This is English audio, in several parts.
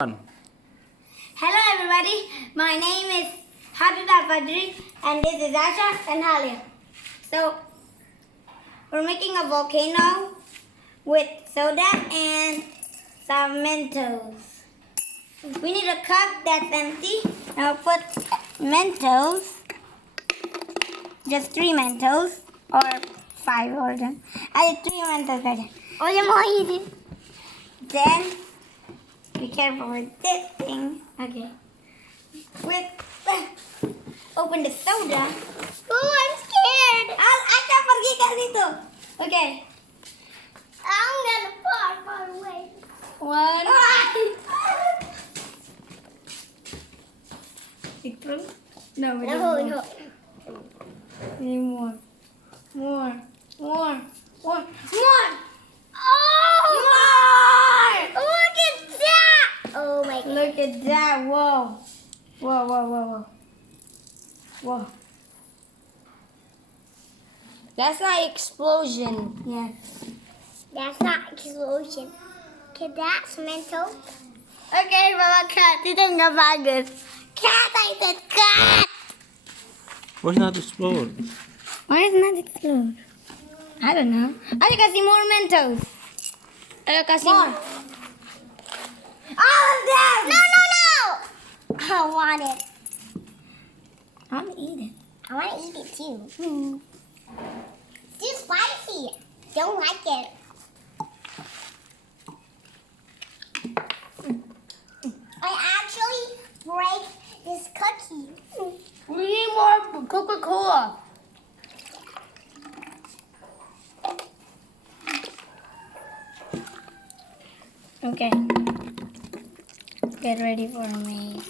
Hello everybody, my name is Habib Al-Fadri and this is Asha and Halia. So, we're making a volcano with soda and some Mentos. We need a cup that's empty. I'll put Mentos, just 3 Mentos or 5 or 10. I did 3 Mentos right there. Oh, you're more easy. Then, be careful with this thing. Okay. Open the soda. Oh, I'm scared. I can't forget dito. Okay. I'm gonna far away. 1. No, no. Need more. More. Oh! More! Look at that! Oh my God. Look at that. Whoa. Whoa. That's not explosion. Yeah. That's not explosion. Okay, that's mental. Okay, mga cat. Ito nga bagus. Cat, I said cat! Why not explode? Why is not explode? I don't know. Ay, kasi more Mentos. Ay, kasi more. All of them! No! I want it. I want to eat it. I want to eat it too. It's too spicy. Don't like it. I actually break this cookie. We need more Coca-Cola. Okay. Get ready for me.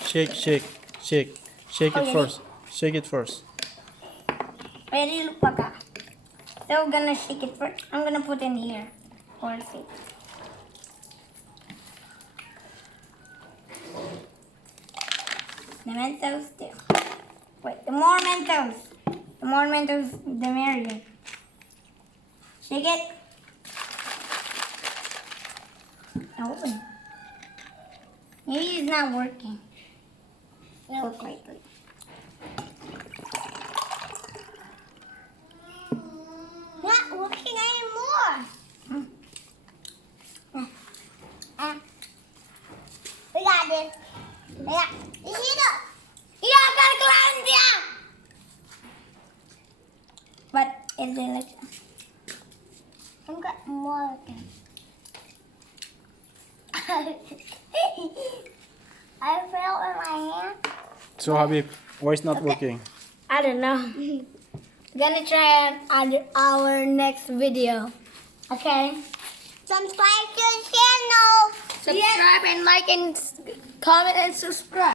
Shake it first. Shake it first. Ready, Lupaka. So we're gonna shake it first. I'm gonna put in here. For see. The Mentos there. Wait, the more Mentos. The more Mentos, the merrier. Shake it. Now open. Maybe it's not working. Look quickly. Not working anymore. We got this. You see that? Yeah, I gotta climb down. But it's like I've got more. I fell in my hand. So Habib, why is not working? I don't know. Gonna try it on our next video. Okay? Subscribe to the channel. Subscribe and like and comment and subscribe.